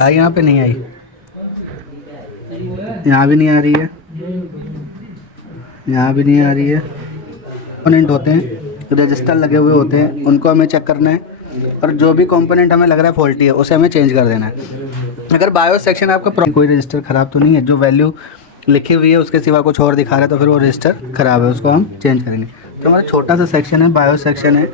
आई यहाँ पे नहीं आई, यहाँ भी नहीं आ रही है, यहाँ भी नहीं आ रही है। कंपोनेंट होते हैं, रजिस्टर लगे हुए होते हैं, उनको हमें चेक करना है और जो भी कंपोनेंट हमें लग रहा है फॉल्टी है उसे हमें चेंज कर देना है। अगर बायोस सेक्शन आपका कोई रजिस्टर ख़राब तो नहीं है, जो वैल्यू लिखी हुई है उसके सिवा कुछ और दिखा रहा है तो फिर वो रजिस्टर ख़राब है, उसको हम चेंज करेंगे। तो हमारा छोटा सा सेक्शन है, बायोस सेक्शन है।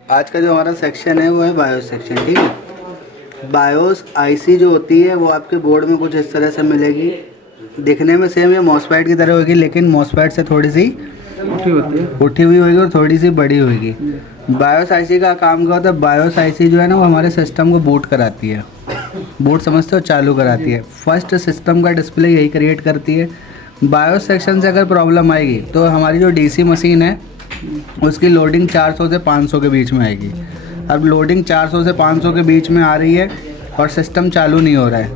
आज का जो हमारा सेक्शन है वो है बायोस सेक्शन, ठीक है। बायोस आईसी जो होती है वो आपके बोर्ड में कुछ इस तरह से मिलेगी, दिखने में सेम ये मॉसफेट की तरह होगी, लेकिन मॉसफेट से थोड़ी सी उठी हुई होगी और थोड़ी सी बड़ी होगी। बायोस आईसी का काम क्या होता है, बायोस आईसी जो है ना वो हमारे सिस्टम को बूट कराती है, बूट समझते हो, चालू कराती है। फर्स्ट सिस्टम का डिस्प्ले यही क्रिएट करती है। बायोस सेक्शन से अगर प्रॉब्लम आएगी तो हमारी जो डीसी मशीन है उसकी लोडिंग 400 से 500 के बीच में आएगी। अब लोडिंग 400 से 500 के बीच में आ रही है और सिस्टम चालू नहीं हो रहा है,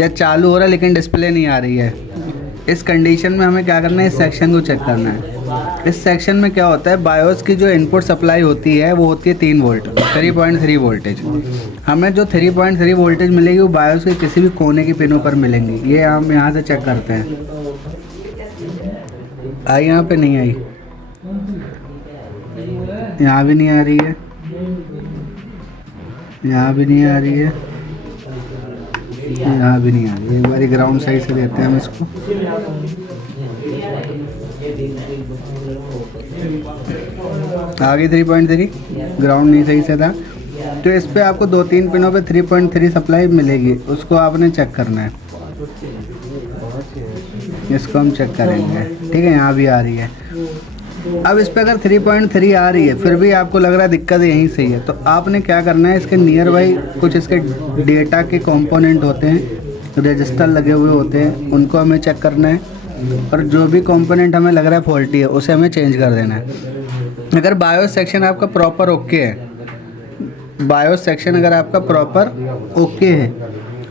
या चालू हो रहा है लेकिन डिस्प्ले नहीं आ रही है, इस कंडीशन में हमें क्या करना है, इस सेक्शन को चेक करना है। इस सेक्शन में क्या होता है, बायोस की जो इनपुट सप्लाई होती है वो होती है 3 वोल्ट, 3.3 वोल्टेज। हमें जो 3.3 वोल्टेज मिलेगी वो बायोस के किसी भी कोने की पिनों पर मिलेंगी। ये हम यहाँ से चेक करते हैं। आई यहाँ पे नहीं आई, यहाँ भी नहीं आ रही है, यहाँ भी नहीं आ रही है, यहाँ भी नहीं आ रही है। एक बार ग्राउंड साइड से देते हैं हम इसको। आगे 3.3, ग्राउंड नहीं सही से था, तो इस पे आपको 2-3 पिनों पे 3.3 सप्लाई मिलेगी, उसको आपने चेक करना है। इसको हम चेक करेंगे, ठीक है। यहाँ भी आ रही है। अब इस पे अगर 3.3 आ रही है फिर भी आपको लग रहा है दिक्कत यहीं से ही है, तो आपने क्या करना है, इसके नियर बाई कुछ इसके डेटा के कंपोनेंट होते हैं, रजिस्टर लगे हुए होते हैं, उनको हमें चेक करना है और जो भी कंपोनेंट हमें लग रहा है फॉल्टी है उसे हमें चेंज कर देना है। अगर बायोस सेक्शन आपका प्रॉपर ओके है, बायोस सेक्शन अगर आपका प्रॉपर ओके है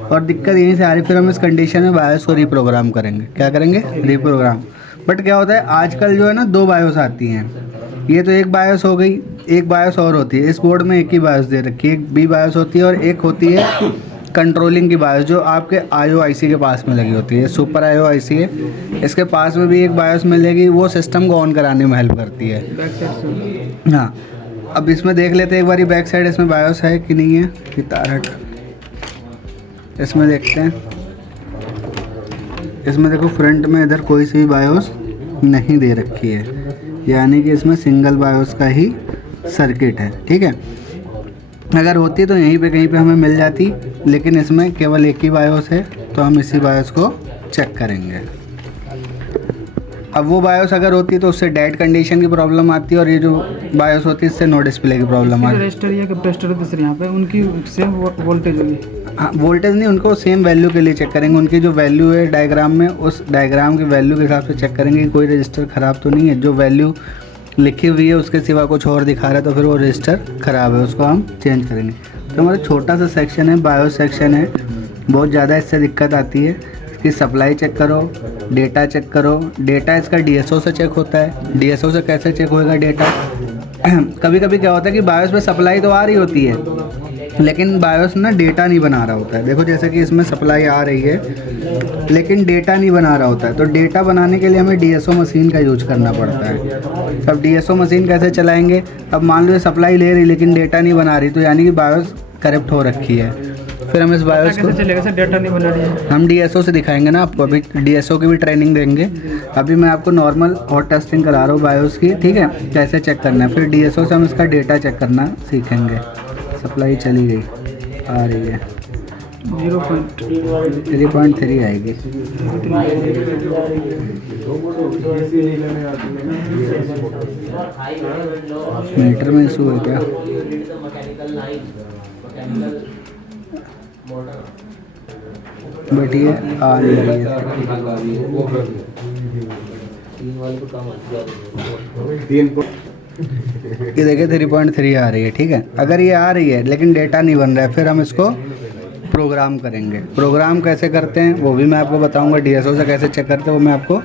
और दिक्कत यहीं से आ रही, फिर हम इस कंडीशन में बायोस को रीप्रोग्राम करेंगे। क्या करेंगे, रीप्रोग्राम। बट क्या होता है, आजकल जो है ना 2 बायोस आती हैं, ये तो एक बायोस हो गई, एक बायोस और होती है। इस बोर्ड में एक ही बायोस दे रखी है, एक बी बायोस होती है और एक होती है कंट्रोलिंग की बायोस, जो आपके आईओ आईसी के पास में लगी होती है। सुपर आईओ आईसी है, इसके पास में भी एक बायोस मिलेगी, वो सिस्टम को ऑन कराने में हेल्प करती है। हाँ, अब इसमें देख लेते हैं एक बार बैक साइड इसमें बायोस है कि नहीं है। कि तार हट, इसमें देखते हैं। इसमें देखो फ्रंट में इधर कोई सी भी बायोस नहीं दे रखी है, यानी कि इसमें सिंगल बायोस का ही सर्किट है, ठीक है। अगर होती तो यहीं पे कहीं पे हमें मिल जाती, लेकिन इसमें केवल एक ही बायोस है, तो हम इसी बायोस को चेक करेंगे। अब वो बायोस अगर होती तो उससे डेड कंडीशन की प्रॉब्लम आती है, और ये जो बायोस होती है इससे नो डिस्प्ले की प्रॉब्लम आती है। रजिस्टर या कैपेसिटर दूसरे यहाँ पे उनकी सेम वोल्टेज होगी। हाँ, वोल्टेज नहीं, उनको सेम वैल्यू के लिए चेक करेंगे। उनकी जो वैल्यू है डायग्राम में, उस डायग्राम की वैल्यू के हिसाब से चेक करेंगे कि कोई रजिस्टर ख़राब तो नहीं है। जो वैल्यू लिखी हुई है उसके सिवा कुछ और दिखा रहा है तो फिर वो रजिस्टर ख़राब है, उसको हम चेंज करेंगे। तो हमारा छोटा सा सेक्शन है, बायोस सेक्शन है, बहुत ज़्यादा इससे दिक्कत आती है। इसकी सप्लाई चेक करो, डेटा चेक करो। डेटा इसका डीएसओ से चेक होता है। डीएसओ से कैसे चेक होएगा डेटा? कभी कभी क्या होता है कि बायोस में सप्लाई तो आ रही होती है, लेकिन बायोस ना डेटा नहीं बना रहा होता है। देखो जैसे कि इसमें सप्लाई आ रही है लेकिन डेटा नहीं बना रहा होता है, तो डेटा बनाने के लिए हमें डीएसओ मशीन का यूज करना पड़ता है। अब डीएसओ मशीन कैसे चलाएंगे? अब मान लो ये सप्लाई ले रही लेकिन डेटा नहीं बना रही, तो यानी कि बायोस करप्ट हो रखी है। फिर हम इस बायोस को चलेगा सर, डेटा नहीं बना रही है, हम डीएसओ से दिखाएंगे ना आपको। अभी डीएसओ की भी ट्रेनिंग देंगे। अभी मैं आपको नॉर्मल हॉट टेस्टिंग करा रहा हूँ बायोस की, ठीक है, कैसे चेक करना है। फिर डीएसओ से हम इसका डेटा चेक करना सीखेंगे। सप्लाई चली गई, आ रही है 3.3 आएगी। मीटर में इशू है क्या? बट ये आ रही है, ये देखिए 3.3 आ रही है, ठीक है। अगर ये आ रही है लेकिन डेटा नहीं बन रहा है, फिर हम इसको प्रोग्राम करेंगे। प्रोग्राम कैसे करते हैं वो भी मैं आपको बताऊंगा। डीएसओ से कैसे चेक करते हैं वो मैं आपको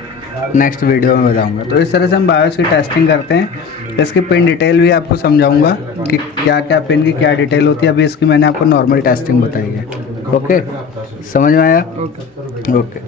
नेक्स्ट वीडियो में बताऊंगा। तो इस तरह से हम बायोस की टेस्टिंग करते हैं। इसकी पिन डिटेल भी आपको समझाऊंगा कि क्या क्या पिन की क्या डिटेल होती है। अभी इसकी मैंने आपको नॉर्मल टेस्टिंग बताई है। ओके, समझ में आया? ओके। ओके।